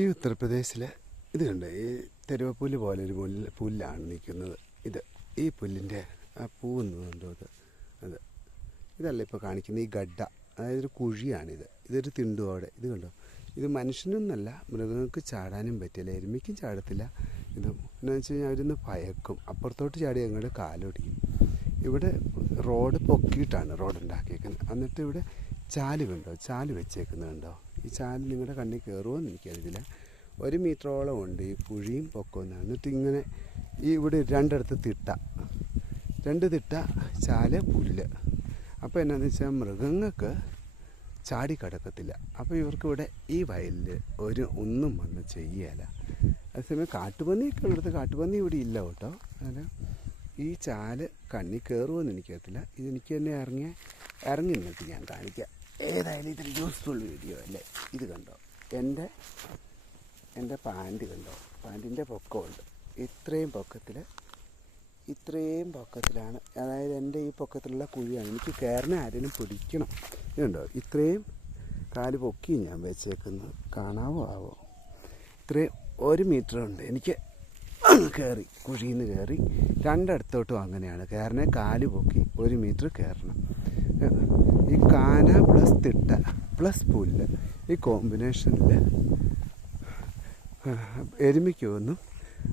ഈ ഉത്തർപ്രദേശിൽ ഇത് കണ്ട് ഈ തെരുവപ്പുല്ല് പോലെ ഒരു പുല്ലാണ് നിൽക്കുന്നത്. ഈ പുല്ലിൻ്റെ ആ പൂവുന്നുണ്ടോ അത് ഇതല്ല ഇപ്പോൾ കാണിക്കുന്നത്. ഈ ഗഡ്ഡ, അതായത് ഒരു കുഴിയാണിത്. ഇതൊരു തിണ്ടുവോടെ ഇത് കണ്ടോ. ഇത് മനുഷ്യനൊന്നല്ല, മൃഗങ്ങൾക്ക് ചാടാനും പറ്റില്ല, എരുമയ്ക്കും ചാടത്തില്ല. ഇത് എന്താണെന്ന് വെച്ച് കഴിഞ്ഞാൽ അവരൊന്ന് ഭയക്കും, അപ്പുറത്തോട്ട് ചാടി അങ്ങോട്ട് കാലൊടിക്കും. ഇവിടെ റോഡ് പൊക്കിയിട്ടാണ് റോഡ് ഉണ്ടാക്കിയേക്കുന്നത്. എന്നിട്ട് ഇവിടെ ചാല് കണ്ടോ, ചാല് വെച്ചേക്കുന്നത് കണ്ടോ. ഈ ചാല് നിങ്ങളുടെ കണ്ണിൽ കയറുമോ എന്ന് എനിക്കറിയില്ല. 1 മീറ്ററോളം ഉണ്ട് ഈ കുഴിയും പൊക്കമെന്നാണ്. എന്നിട്ട് ഇങ്ങനെ ഈ ഇവിടെ 2 തിട്ട, 2 തിട്ട ചാല് പുല്ല്. അപ്പോൾ എന്നാന്ന് വെച്ചാൽ മൃഗങ്ങൾക്ക് ചാടി കിടക്കത്തില്ല. അപ്പോൾ ഇവർക്കിവിടെ ഈ വയലിൽ ഒന്നും വന്ന് ചെയ്യുകയില്ല. അതേസമയം കാട്ടുപന്നിയൊക്കെ ഉള്ളിടത്ത്, കാട്ടുപന്നി ഇവിടെ ഇല്ല കേട്ടോ. അല്ല, ഈ ചാല് കണ്ണി കയറുമെന്ന് എനിക്കറിയത്തില്ല. ഇതെനിക്ക് തന്നെ ഇറങ്ങി നിന്നിട്ട് ഞാൻ കാണിക്കാം. ഏതായാലും ഇതൊരു യൂസ്ഫുൾ വീഡിയോ അല്ലേ. ഇത് കണ്ടോ, എൻ്റെ പാൻറ്റ് കണ്ടോ, പാൻറ്റിൻ്റെ പൊക്കമുണ്ട്. ഇത്രയും പൊക്കത്തിലാണ്, അതായത് എൻ്റെ ഈ പൊക്കത്തിലുള്ള കുഴിയാണ്. എനിക്ക് കയറിന ആരെങ്കിലും പിടിക്കണം. ഇതുണ്ടോ, ഇത്രയും കാല് പൊക്കി ഞാൻ വെച്ചേക്കുന്നത്. കാണാവോ ആവോ, ഇത്രയും 1 മീറ്ററുണ്ട്. എനിക്ക് കയറി, കുഴിയിൽ നിന്ന് കയറി 2 അങ്ങനെയാണ് കയറണേ. കാല് പൊക്കി 1 മീറ്റർ കയറണം. ഈ കാന പ്ലസ് തിട്ട പ്ലസ് പുല്ല്, ഈ കോമ്പിനേഷനിൽ എരുമയ്ക്കൊന്നും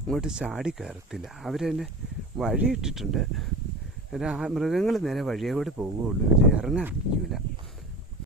അങ്ങോട്ട് ചാടി കയറത്തില്ല. അവരെന്നെ വഴി ഇട്ടിട്ടുണ്ട്. മൃഗങ്ങൾ നേരെ വഴിയെ കൂടെ പോവുകയുള്ളൂ, ഇറങ്ങാൻ